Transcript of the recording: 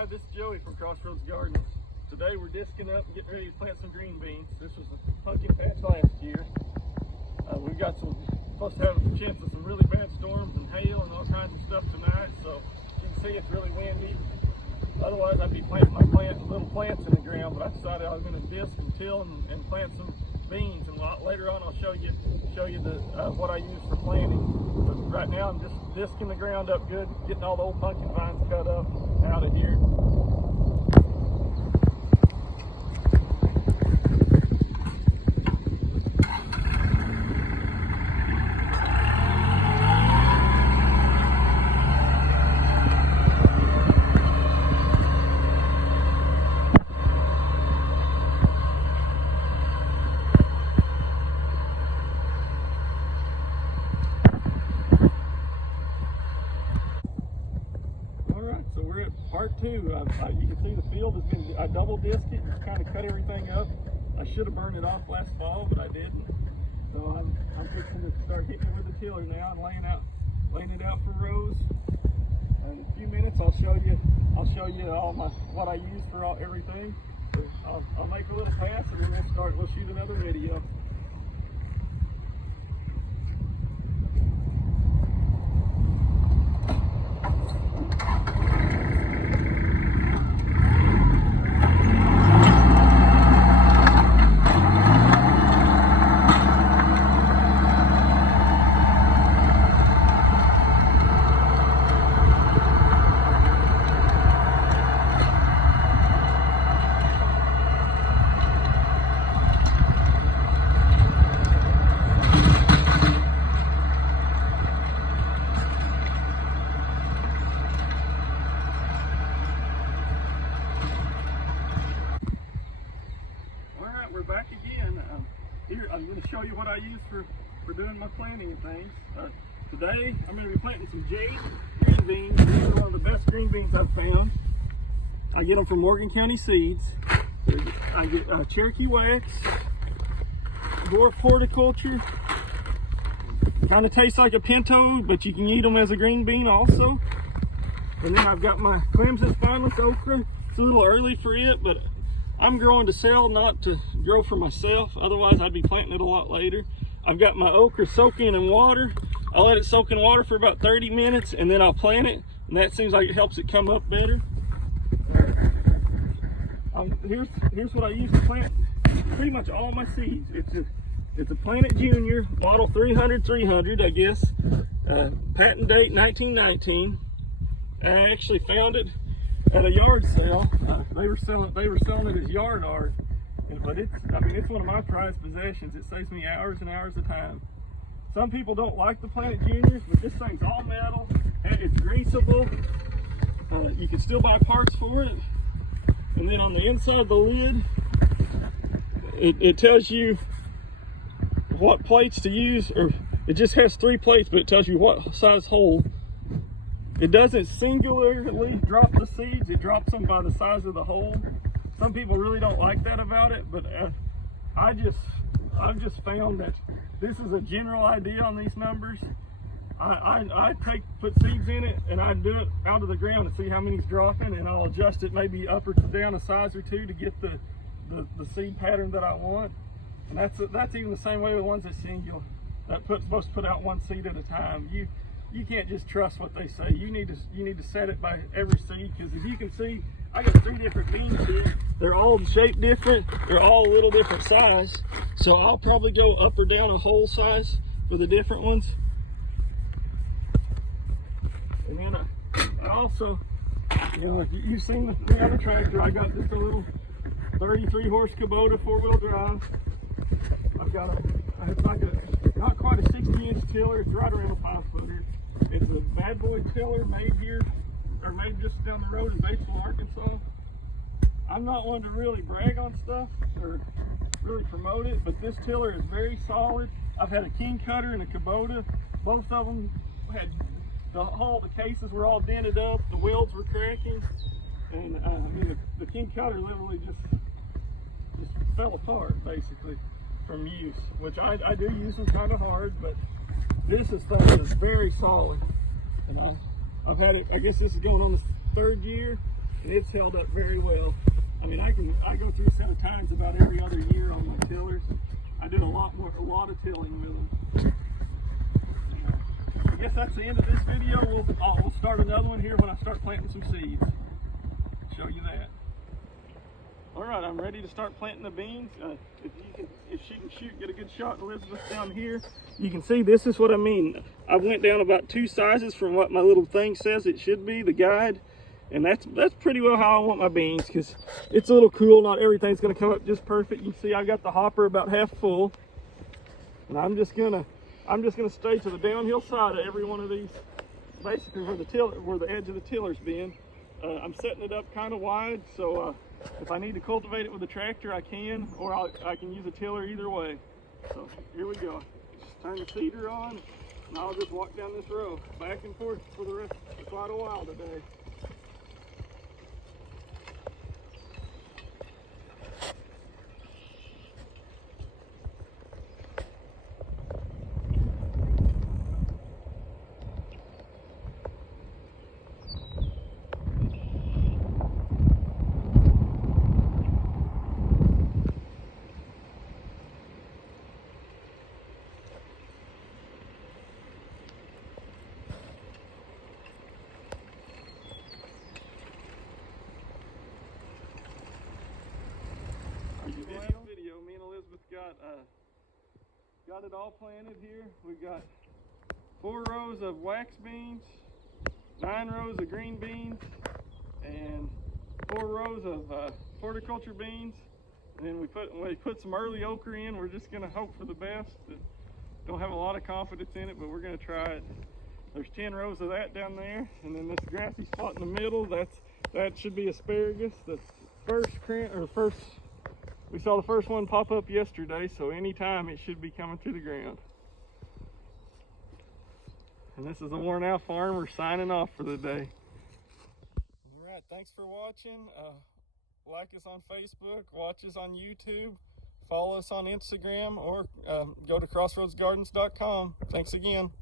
Hi, this is Joey from Crossroads Gardens. Today we're disking up and getting ready to plant some green beans. This was a pumpkin patch last year. We've got supposed to have a chance of some really bad storms and hail and all kinds of stuff tonight. So you can see it's really windy. Otherwise I'd be planting my little plants in the ground, but I decided I was going to disc and till and plant some beans. And later on I'll show you what I use for planting. But right now I'm just disking the ground up good, getting all the old pumpkin vines cut up out of here. So we're at part two. You can see the field has been, I double disced it and kind of cut everything up. I should have burned it off last fall, but I didn't. So I'm fixing to start hitting it with the tiller now and laying it out for rows. In a few minutes I'll show you all what I use for everything. I'll make a little pass and then we'll shoot another video. We're back again. Here I'm going to show you what I use for doing my planting and things. Today I'm going to be planting some Jade green beans. These are one of the best green beans I've found. I get them from Morgan County Seeds. I get Cherokee Wax, Dwarf Horticulture. Kind of tastes like a pinto, but you can eat them as a green bean also. And then I've got my Clemson Spineless Okra. It's a little early for it, but I'm growing to sell, not to grow for myself. Otherwise, I'd be planting it a lot later. I've got my okra soaking in water. I'll let it soak in water for about 30 minutes, and then I'll plant it. And that seems like it helps it come up better. Here's what I use to plant pretty much all my seeds. It's a Planet Junior, model 300, I guess. Patent date 1919. I actually found it at a yard sale. They were selling it as yard art, but it's one of my prized possessions. It saves me hours and hours of time. Some people don't like the Planet Juniors, but this thing's all metal. It's greasable. You can still buy parts for it. And then on the inside of the lid, it tells you what plates to use, or it just has 3 plates, but it tells you what size hole. It doesn't singularly drop the seeds, it drops them by the size of the hole. Some people really don't like that about it, but I've just found that this is a general idea on these numbers. I put seeds in it and I do it out of the ground and see how many's dropping, and I'll adjust it maybe up or down a size or 2 to get the seed pattern that I want. And that's even the same way with ones that single. Supposed to put out 1 seed at a time. You can't just trust what they say. You need to set it by every seed, because as you can see, I got 3 different beans here. They're all shaped different. They're all a little different size. So I'll probably go up or down a hole size for the different ones. And then I also, you've seen the other tractor. I got just a little 33 horse Kubota 4-wheel drive. I've got not quite a 60-inch tiller. It's right around a 5-footer. It's a bad boy tiller made just down the road in Batesville, Arkansas. I'm not one to really brag on stuff or really promote it, but this tiller is very solid. I've had a King Cutter and a Kubota. Both of them had the cases were all dented up. The welds were cracking, and the King Cutter literally just fell apart basically from use, which I do use them kind of hard, but this thing is very solid. And I've had it, I guess this is going on the 3rd year. and it's held up very well. I mean, I go through a set of tines about every other year on my tillers. I do a lot of tilling with them. I guess that's the end of this video. We'll start another one here when I start planting some seeds. Show you that. All right, I'm ready to start planting the beans. If she can shoot, get a good shot of Elizabeth down here. You can see this is what I mean. I went down about 2 sizes from what my little thing says it should be, the guide. And that's pretty well how I want my beans, because it's a little cool. Not everything's gonna come up just perfect. You can see I got the hopper about half full. And I'm just gonna stay to the downhill side of every one of these, basically where the edge of the tiller's been. I'm setting it up kind of wide, so if I need to cultivate it with a tractor, I can, or I can use a tiller either way. So here we go. Just turn the seeder on, and I'll just walk down this row, back and forth for quite a while today. Video, me and Elizabeth got it all planted here. We got 4 rows of wax beans, 9 rows of green beans, and 4 rows of horticulture beans. And then we put some early okra in. We're just gonna hope for the best. Don't have a lot of confidence in it, but we're gonna try it. There's 10 rows of that down there, and then this grassy spot in the middle, that should be asparagus. The we saw the first one pop up yesterday, so anytime it should be coming to the ground. And this is a Worn Out Farmer signing off for the day. All right, thanks for watching. Like us on Facebook, watch us on YouTube, follow us on Instagram, or go to crossroadsgardens.com. Thanks again.